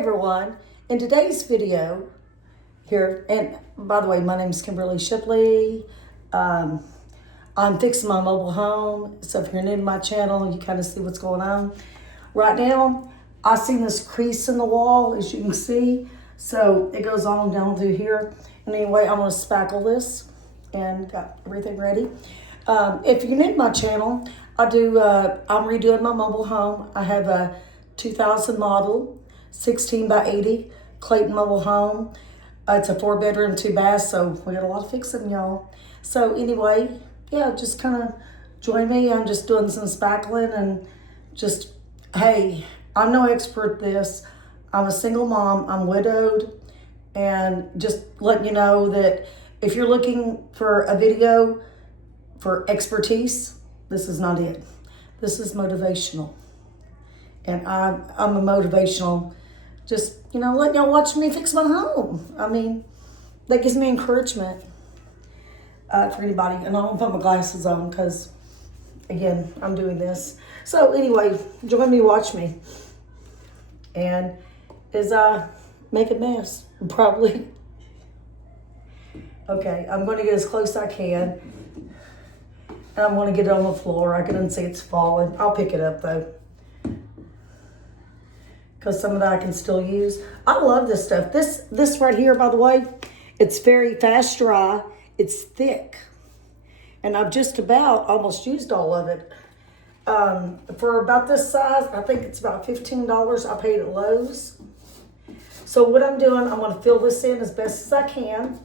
everyone, in today's video here, and by the way, my name is Kimberly Shipley. I'm fixing my mobile home, so if you're new to my channel, you kind of see what's going on. Right now, I seen this crease in the wall, as you can see, so it goes on down through here. And anyway, I'm going to spackle this and got everything ready. If you're new to my channel, I'm redoing my mobile home. I have a 2000 model, 16 by 80 Clayton mobile home. It's a 4-bedroom, 2 baths, so we got a lot of fixing, y'all. So anyway, yeah, just kind of join me. I'm just doing some spackling and just, hey, I'm no expert at this. I'm a single mom, I'm widowed, and just letting you know that if you're looking for a video for expertise, this is not it. This is motivational. And I'm a motivational, just, letting y'all watch me fix my home. I mean, that gives me encouragement for anybody. And I don't put my glasses on because, again, I'm doing this. So anyway, join me, watch me. And as I make a mess, probably. Okay, I'm going to get as close as I can. And I'm going to get it on the floor. I can see it's falling. I'll pick it up though, because some of that I can still use. I love this stuff. This right here, by the way, it's very fast dry. It's thick. And I've just about almost used all of it. For about this size, I think it's about $15 I paid at Lowe's. So what I'm doing, I'm going to fill this in as best as I can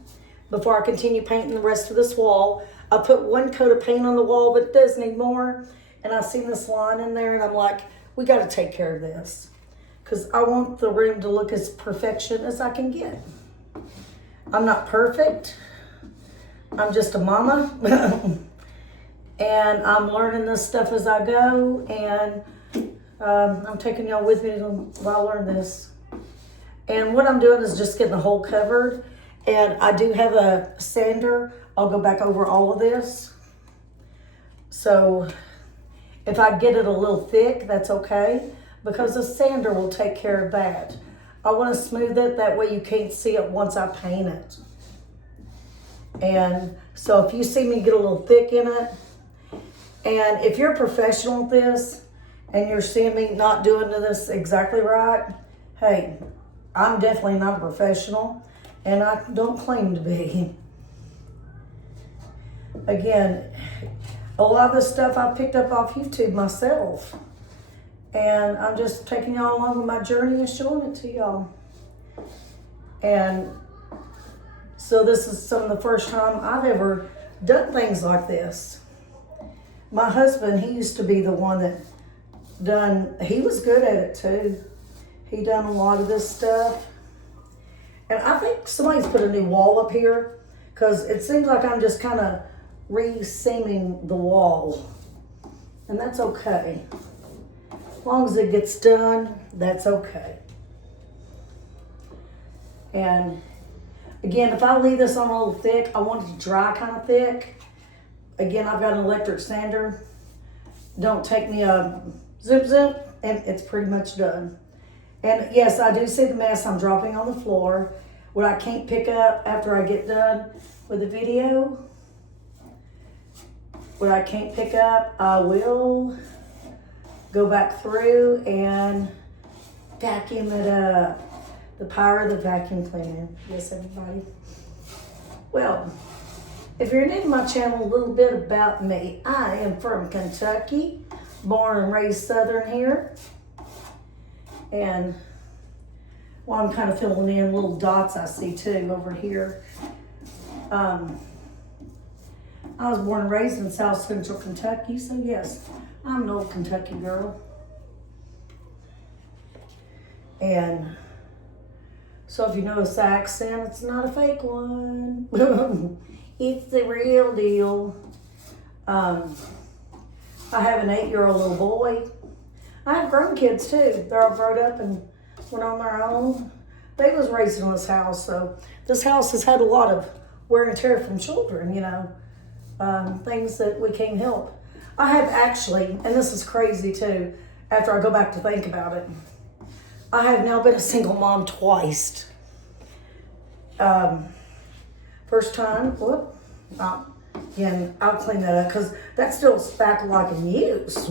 before I continue painting the rest of this wall. I put one coat of paint on the wall, but it does need more. And I seen this line in there, and I'm like, we got to take care of this, because I want the room to look as perfection as I can get. I'm not perfect. I'm just a mama. And I'm learning this stuff as I go. And I'm taking y'all with me while I learn this. And what I'm doing is just getting the hole covered. And I do have a sander. I'll go back over all of this. So if I get it a little thick, that's okay, because the sander will take care of that. I want to smooth it, that way you can't see it once I paint it. And so if you see me get a little thick in it, and if you're a professional at this, and you're seeing me not doing this exactly right, hey, I'm definitely not a professional, and I don't claim to be. Again, a lot of this stuff I picked up off YouTube myself. And I'm just taking y'all along with my journey and showing it to y'all. And so this is some of the first time I've ever done things like this. My husband, he used to be the one that he was good at it too. He done a lot of this stuff. And I think somebody's put a new wall up here, because it seems like I'm just kind of re-seaming the wall. And that's okay. As long as it gets done, that's okay. And again, if I leave this on a little thick, I want it to dry kind of thick. Again, I've got an electric sander. Don't take me a zip, and it's pretty much done. And yes, I do see the mess I'm dropping on the floor. What I can't pick up after I get done with the video, what I can't pick up, I will go back through and vacuum it up. The power of the vacuum cleaner. Yes, everybody. Well, if you're new to my channel, a little bit about me. I am from Kentucky, born and raised Southern here. And I'm kind of filling in little dots I see too over here. I was born and raised in South Central Kentucky, so yes, I'm an old Kentucky girl. And so if you notice the accent, it's not a fake one. It's the real deal. I have an 8-year-old little boy. I have grown kids too. They're all grown up and went on their own. They was raised in this house, so this house has had a lot of wear and tear from children, things that we can't help. I have actually, and this is crazy too, after I go back to think about it, I have now been a single mom twice. First time, whoop, again, I'll clean that up because that's still spackle I can use.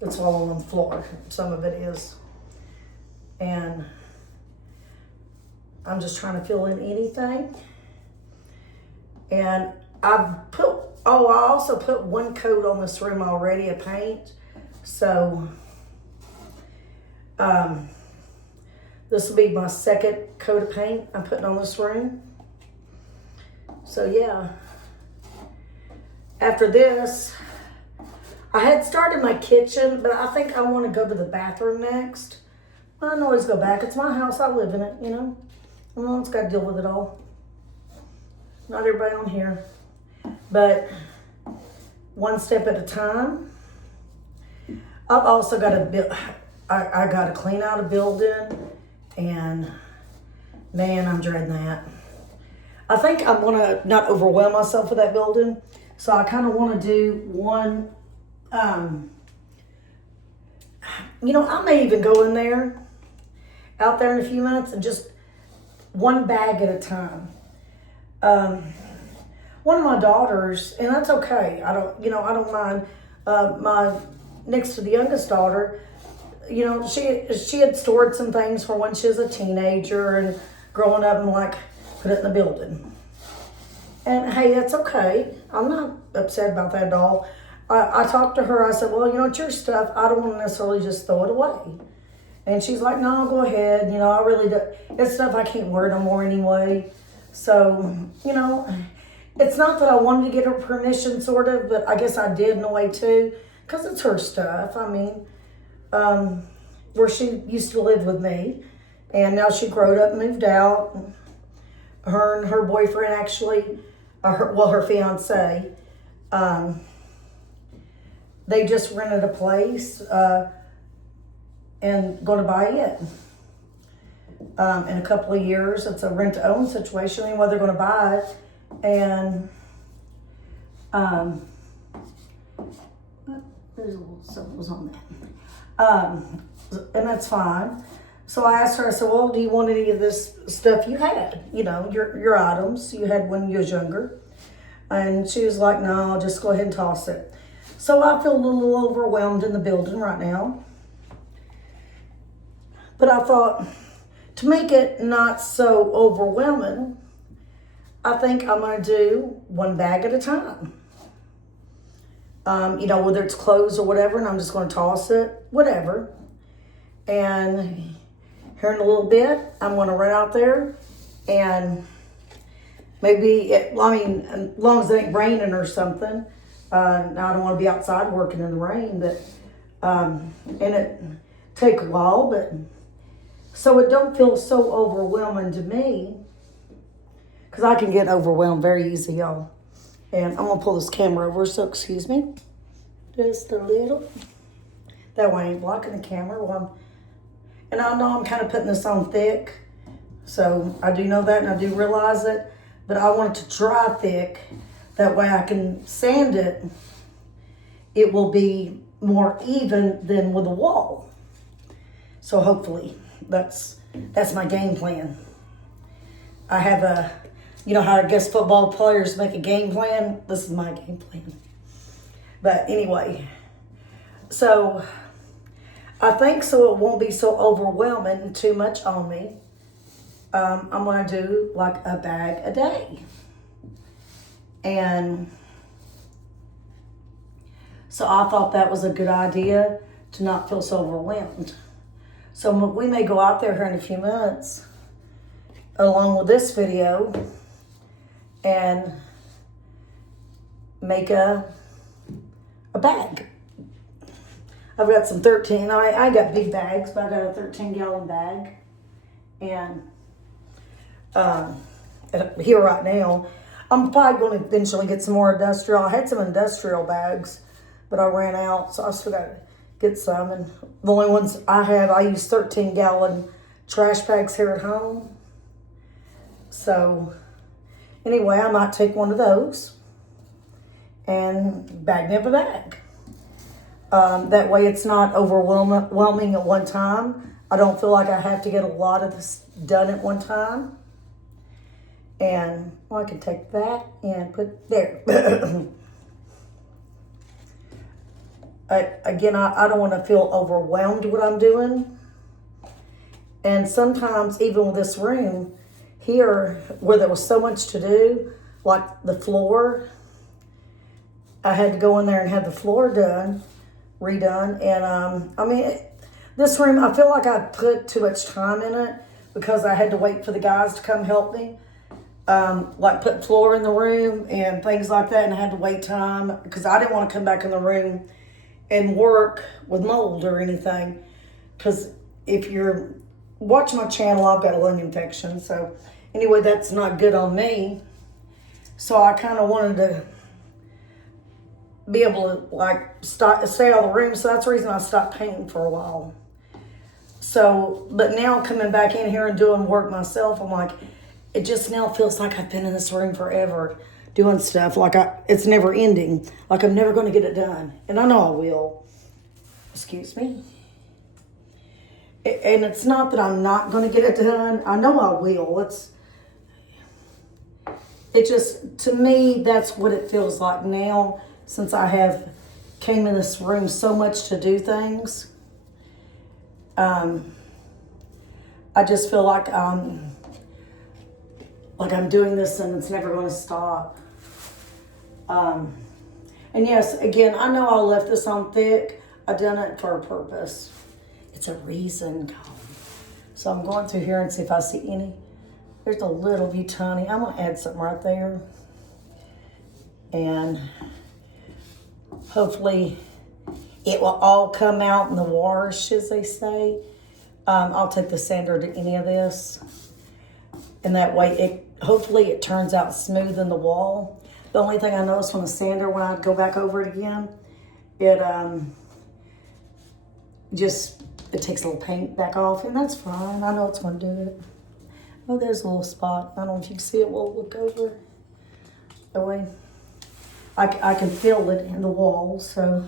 It's all on the floor. Some of it is. And I'm just trying to fill in anything. And I also put one coat on this room already of paint. So, this will be my second coat of paint I'm putting on this room. So yeah. After this, I had started my kitchen, but I think I want to go to the bathroom next. I can always go back. It's my house. I live in it, you know. I'm the one's got to deal with it all. Not everybody on here. But one step at a time. I've also got to I got to clean out a building. And man, I'm dreading that. I think I want to not overwhelm myself with that building. So I kind of want to do one, you know, I may even go in there, out there in a few minutes and just one bag at a time. One of my daughters, and that's okay. I don't mind. My next to the youngest daughter, you know, she had stored some things for when she was a teenager and growing up and like put it in the building. And hey, that's okay. I'm not upset about that at all. I talked to her. I said, well, you know, it's your stuff. I don't want to necessarily just throw it away. And she's like, no, go ahead. You know, I really do. It's stuff I can't wear no more anyway. So, you know, it's not that I wanted to get her permission, sort of, but I guess I did in a way too, because it's her stuff. I mean, where she used to live with me, and now she grown up and moved out. Her and her boyfriend actually, her fiance, they just rented a place and going to buy it. In a couple of years, it's a rent-to-own situation. Anyway, they're going to buy it, and there's a little something was on that, and that's fine. So I asked her. I said, "Well, do you want any of this stuff you had? You know, your items you had when you was younger?" And she was like, "No, I'll just go ahead and toss it." So I feel a little overwhelmed in the building right now, but I thought, to make it not so overwhelming, I think I'm going to do one bag at a time. You know, whether it's clothes or whatever, and I'm just going to toss it, whatever. And here in a little bit, I'm going to run out there and maybe, as long as it ain't raining or something. Now I don't want to be outside working in the rain, but, and it take a while, but so it don't feel so overwhelming to me, because I can get overwhelmed very easy, y'all. And I'm gonna pull this camera over, so excuse me, just a little. That way I ain't blocking the camera. And I know I'm kind of putting this on thick, so I do know that and I do realize it, but I want it to dry thick. That way I can sand it. It will be more even than with a wall. So hopefully that's my game plan. I have you know how I guess football players make a game plan? This is my game plan. But anyway, so I think so it won't be so overwhelming and too much on me. I'm going to do like a bag a day. And so I thought that was a good idea to not feel so overwhelmed. So we may go out there here in a few minutes along with this video and make a bag. I've got some 13, I got big bags, but I got a 13-gallon bag. And here right now, I'm probably going to eventually get some more industrial. I had some industrial bags, but I ran out, so I still got to get some. And the only ones I have, I use 13-gallon trash bags here at home. So anyway, I might take one of those and bag me up a bag. That way it's not overwhelming at one time. I don't feel like I have to get a lot of this done at one time. And well, I can take that and put there. Again, I don't want to feel overwhelmed what I'm doing. And sometimes even with this room here, where there was so much to do, like the floor, I had to go in there and have the floor redone. And I mean, this room, I feel like I put too much time in it because I had to wait for the guys to come help me. Like put floor in the room and things like that, and I had to wait time because I didn't want to come back in the room and work with mold or anything. Because if you're watching my channel, I've got a lung infection. So anyway, that's not good on me. So I kind of wanted to be able to like stay out of the room. So that's the reason I stopped painting for a while. So, but now coming back in here and doing work myself, I'm like, it just now feels like I've been in this room forever doing stuff. Like it's never ending. Like I'm never going to get it done. And I know I will. Excuse me. And it's not that I'm not going to get it done. I know I will. It just, to me, that's what it feels like now, since I have came in this room so much to do things. I just feel like I'm doing this and it's never going to stop. And yes, again, I know I left this on thick. I done it for a purpose. It's a reason, God. So I'm going through here and see if I see any. There's a little bit tiny. I'm going to add something right there. And hopefully it will all come out in the wash, as they say. I'll take the sander to any of this. And that way, hopefully it turns out smooth in the wall. The only thing I noticed on the sander when I go back over it again, it takes a little paint back off, and that's fine. I know it's going to do it. Oh, there's a little spot. I don't know if you can see it. We'll look over that way. I can feel it in the wall, so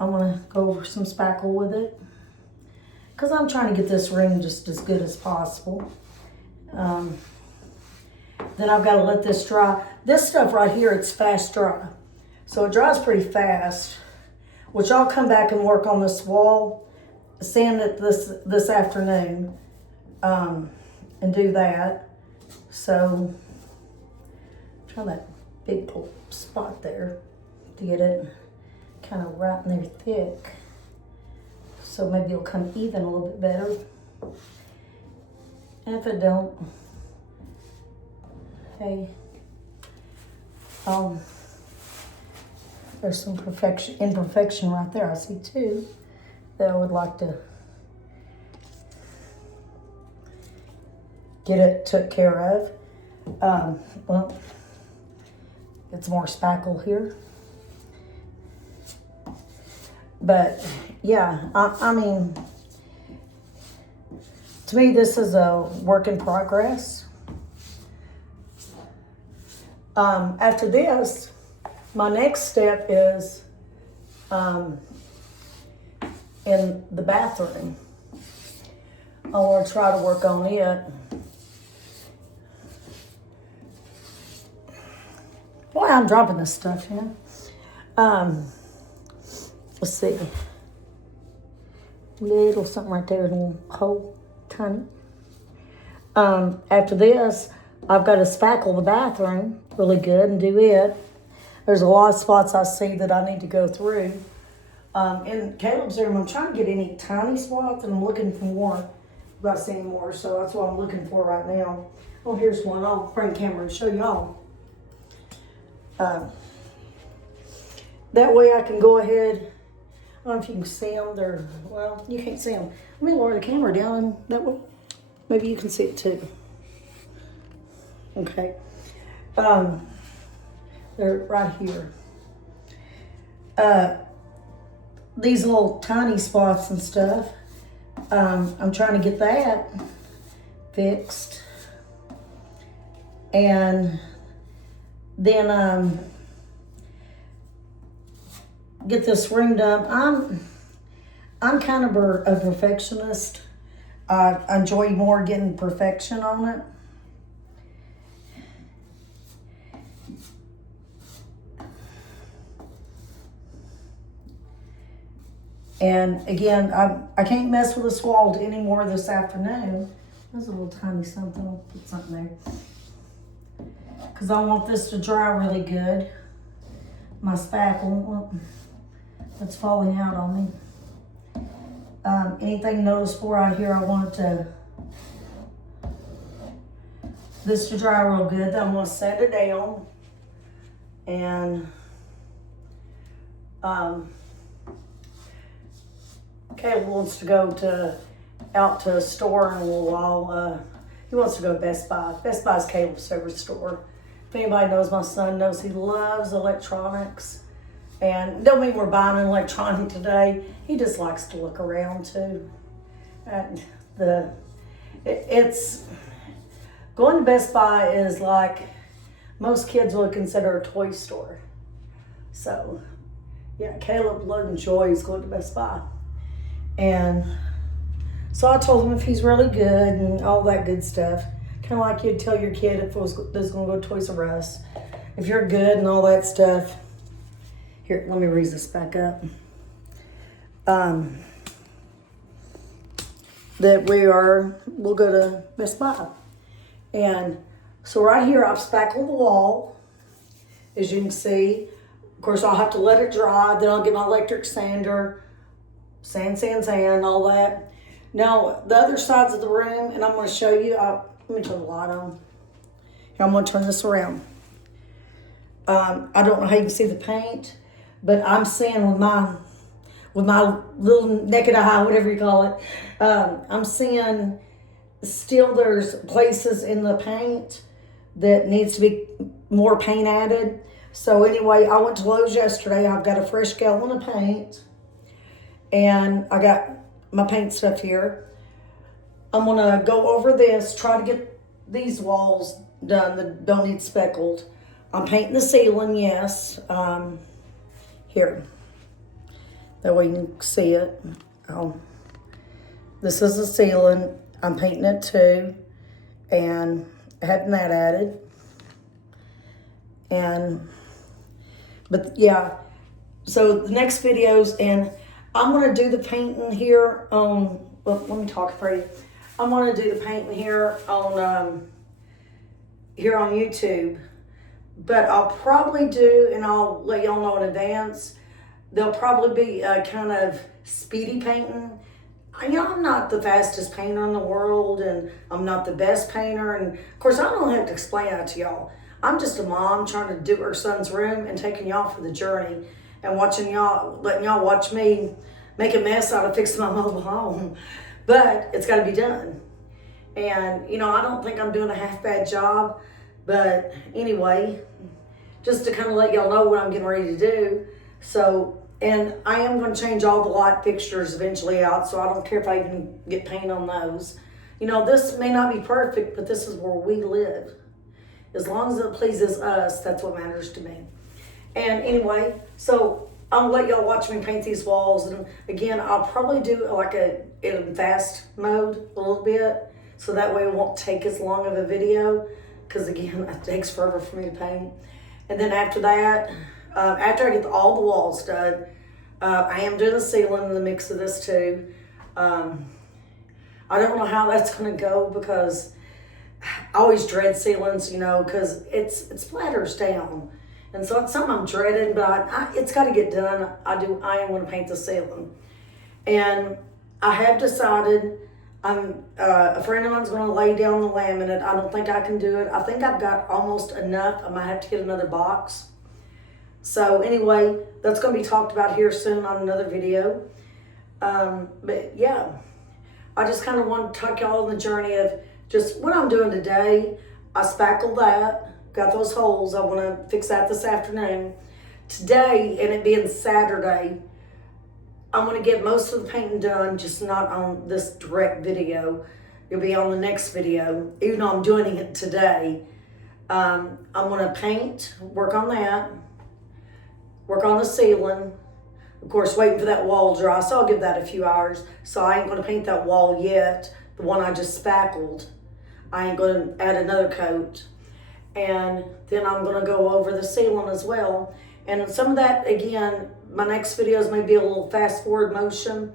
I'm going to go over some spackle with it because I'm trying to get this room just as good as possible. Then I've got to let this dry. This stuff right here, it's fast dry. So it dries pretty fast, which I'll come back and work on this wall, sand it this afternoon, and do that. So try that big spot there to get it kind of right in there thick. So maybe it'll come even a little bit better. And if it don't, hey, there's some imperfection right there. I see too that I would like to get it took care of. Well, it's more spackle here. But yeah, I mean, to me, this is a work in progress. After this, my next step is in the bathroom. I want to try to work on it. Boy, I'm dropping this stuff in. Let's see. Little something right there, a little hole, tiny. After this, I've got to spackle the bathroom really good and do it. There's a lot of spots I see that I need to go through. In Caleb's room, I'm trying to get any tiny spots, and I'm looking for more. I'm not seeing more, so that's what I'm looking for right now. Oh, here's one. I'll bring the camera and show y'all. That way I can go ahead. I don't know if you can see them. Well, you can't see them. Let me lower the camera down, and that way maybe you can see it too. Okay. They're right here. These little tiny spots and stuff, I'm trying to get that fixed. And then get this room done. I'm kind of a perfectionist. I enjoy more getting perfection on it. And again, I can't mess with this wall anymore this afternoon. There's a little tiny something. I'll put something there. Because I want this to dry really good. My spackle, that's falling out on me. Anything noticeable right here, I want this to dry real good. Then I'm going to set it down. And Caleb wants to go out to a store in a little while. He wants to go to Best Buy. Best Buy's Caleb's favorite store. If anybody knows my son, knows he loves electronics. And don't mean we're buying an electronic today. He just likes to look around too. And it's going to Best Buy is like most kids would consider a toy store. So yeah, Caleb enjoys going to Best Buy. And so I told him if he's really good and all that good stuff, kind of like you'd tell your kid if it was going to go to Toys R Us. If you're good and all that stuff. Here, let me raise this back up. That we'll go to Best Buy. And so right here, I've spackled the wall, as you can see. Of course, I'll have to let it dry. Then I'll get my electric sander, sand, all that. Now, the other sides of the room, and I'm going to show you. Let me turn the light on. Here, I'm going to turn this around. I don't know how you can see the paint, but I'm seeing with my little naked eye, whatever you call it, I'm seeing still there's places in the paint that needs to be more paint added. So anyway, I went to Lowe's yesterday. I've got a fresh gallon of paint, and I got my paint stuff here. I'm gonna go over this, try to get these walls done that don't need speckled. I'm painting the ceiling, yes. Here, that way you can see it. This is the ceiling. I'm painting it too, and having that added. But yeah, so the next videos, and I'm gonna do the painting here on. Well, let me talk for you. I'm gonna do the painting here on YouTube. But I'll probably do, and I'll let y'all know in advance, there'll probably be a kind of speedy painting. I'm not the fastest painter in the world, and I'm not the best painter. And of course, I don't have to explain that to y'all. I'm just a mom trying to do her son's room and taking y'all for the journey and letting y'all watch me make a mess out of fixing my mobile home. But it's got to be done. And, I don't think I'm doing a half bad job. But anyway, just to kind of let y'all know what I'm getting ready to do. So, and I am going to change all the light fixtures eventually out, so I don't care if I even get paint on those. This may not be perfect, but this is where we live. As long as it pleases us, that's what matters to me. And anyway, so I'll let y'all watch me paint these walls. And again, I'll probably do like in fast mode a little bit, so that way it won't take as long of a video. Because again, it takes forever for me to paint. And then after that, after I get all the walls done, I am doing the ceiling in the mix of this too. I don't know how that's going to go, because I always dread ceilings, because it splatters down. And so it's something I'm dreading, but it's got to get done. I am going to paint the ceiling. And I have decided a friend of mine's going to lay down the laminate. I don't think I can do it. I think I've got almost enough. I might have to get another box. So anyway, that's going to be talked about here soon on another video. But yeah, I just kind of want to take y'all on the journey of just what I'm doing today. I spackled that, got those holes. I want to fix that this afternoon. Today, and it being Saturday, I'm going to get most of the painting done, just not on this direct video. It'll be on the next video, even though I'm doing it today. I'm going to paint, work on that, work on the ceiling. Of course, waiting for that wall to dry, so I'll give that a few hours. So I ain't going to paint that wall yet, the one I just spackled. I ain't going to add another coat. And then I'm going to go over the ceiling as well. And some of that, again, my next videos may be a little fast forward motion.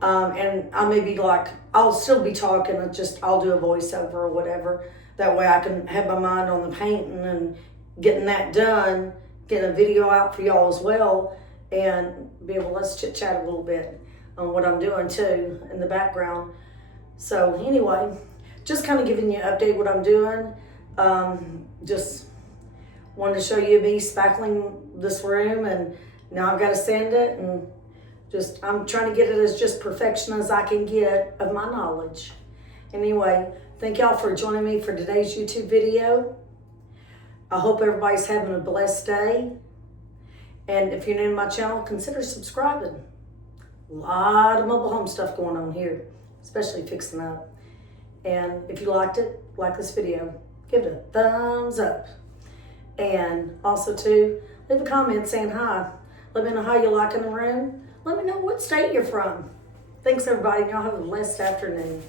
And I may be like, I'll still be talking, I'll do a voiceover or whatever. That way I can have my mind on the painting and getting that done, getting a video out for y'all as well, and be able to let's chit chat a little bit on what I'm doing too in the background. So anyway, just kind of giving you an update what I'm doing. Just wanted to show you me spackling this room, and now I've got to sand it, and I'm trying to get it as just perfection as I can get of my knowledge. Anyway, thank y'all for joining me for today's YouTube video. I hope everybody's having a blessed day. And if you're new to my channel, consider subscribing. A lot of mobile home stuff going on here, especially fixing up. And if you liked it, like this video, give it a thumbs up. And also too, leave a comment saying hi. Let me know how you like in the room. Let me know what state you're from. Thanks everybody, and y'all have a blessed afternoon.